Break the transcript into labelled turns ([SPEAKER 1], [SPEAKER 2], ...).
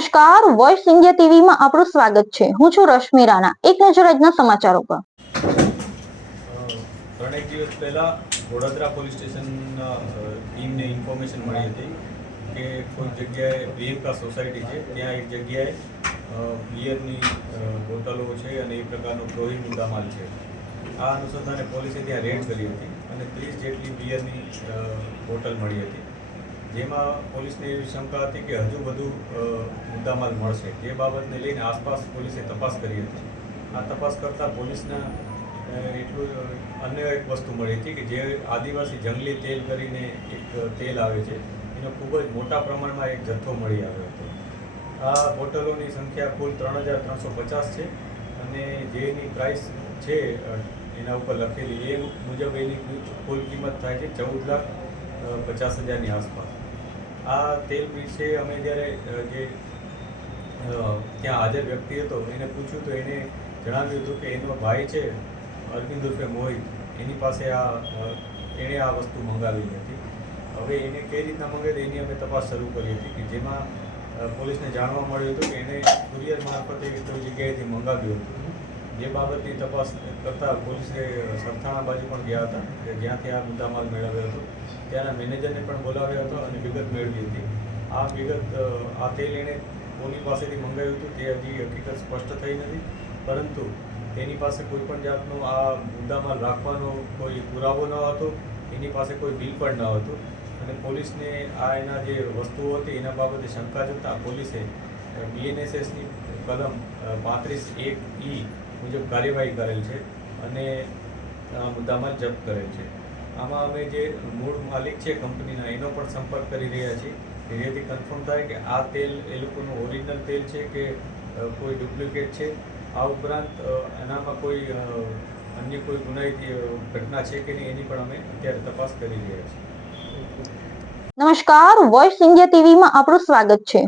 [SPEAKER 1] નમસ્કાર voice India ટીવીમાં આપણું સ્વાગત છે. હું છું રશ્મિ રાણા. એક નજર આજના સમાચારો પર
[SPEAKER 2] ત્રણેક દિવસ પહેલાં વડોદરા પોલીસ સ્ટેશન ટીમને ઇન્ફોર્મેશન મળી હતી કે કોઈ જગ્યાએ પ્રિયંકા સોસાયટી છે. ત્યાં એક જગ્યાએ બિયરની બોટલો છે અને એ પ્રકારનો પ્રોહી મુદ્દામાલ છે. આ અનુસંધાને પોલીસે ત્યાં રેડ કરી હતી અને ત્રીસ જેટલી બિયરની બોટલ મળી હતી. જેમાં પોલીસને એવી શંકા હતી કે હજુ વધુ મુદ્દામાલ મળશે. જે બાબતને લઈને આસપાસ પોલીસે તપાસ કરી હતી. આ તપાસ કરતાં પોલીસના એટલું અન્ય એક વસ્તુ મળી હતી કે જે આદિવાસી જંગલી તેલ કરીને એક તેલ આવે છે, એનો ખૂબ જ મોટા પ્રમાણમાં એક જથ્થો મળી આવ્યો હતો. આ બોટલોની સંખ્યા કુલ ત્રણ હજાર ત્રણસો પચાસ છે અને જેની પ્રાઇસ છે એના ઉપર લખેલી એ મુજબ એની કુલ કિંમત થાય છે ચૌદ લાખ પચાસ હજારની આસપાસ. આ તેલ વિશે અમે જ્યારે જે ત્યાં હાજર વ્યક્તિ હતો, એને પૂછ્યું તો એને જણાવ્યું હતું કે એનો ભાઈ છે, અરવિંદ ઉર્ફે મોહિત, એની પાસે આ એણે આ વસ્તુ મંગાવી હતી. હવે એને કઈ રીતના મંગાવી એની અમે તપાસ શરૂ કરી હતી કે જેમાં પોલીસને જાણવા મળ્યું હતું કે એણે કુરિયર મારફતે કોઈ જગ્યાએથી મંગાવ્યું હતું. જે બાબતની તપાસ કરતાં પોલીસે સરથાણા બાજુ પણ ગયા હતા કે જ્યાંથી આ મુદ્દામાલ મેળવ્યો હતો. ત્યાંના મેનેજરને પણ બોલાવ્યો હતો અને વિગત મેળવી હતી. આ વિગત આ તેલ એણે કોની પાસેથી મંગાવ્યું હતું તે હજી હકીકત સ્પષ્ટ થઈ નથી. પરંતુ તેની પાસે કોઈ પણ જાતનો આ મુદ્દામાલ રાખવાનો કોઈ પુરાવો ન હતો, એની પાસે કોઈ બિલ પણ ન હતું. અને પોલીસને આ એના જે વસ્તુઓ હતી એના બાબતે શંકા જતાં પોલીસે બીએનએસએસની કલમ પાંત્રીસ એક ઈ મુજબ કાર્યવાહી કરેલ છે અને આ મુદ્દામાં જપ્ત કરેલ છે. આમાં અમે જે મૂળ માલિક છે કંપનીના, એનો પણ સંપર્ક કરી રહ્યા છીએ. જેથી કન્ફર્મ થાય કે આ તેલ, એ લોકોનું ઓરિજિનલ તેલ છે કે કોઈ ડુપ્લિકેટ છે. આ ઉપરાંત એનામાં કોઈ અન્ય કોઈ ગુનાહિત ઘટના છે કે નહીં એની પણ અમે અત્યારે તપાસ કરી રહ્યા છીએ.
[SPEAKER 1] નમસ્કાર વોઇસ ઇન્ડિયા ટીવીમાં આપણું સ્વાગત છે.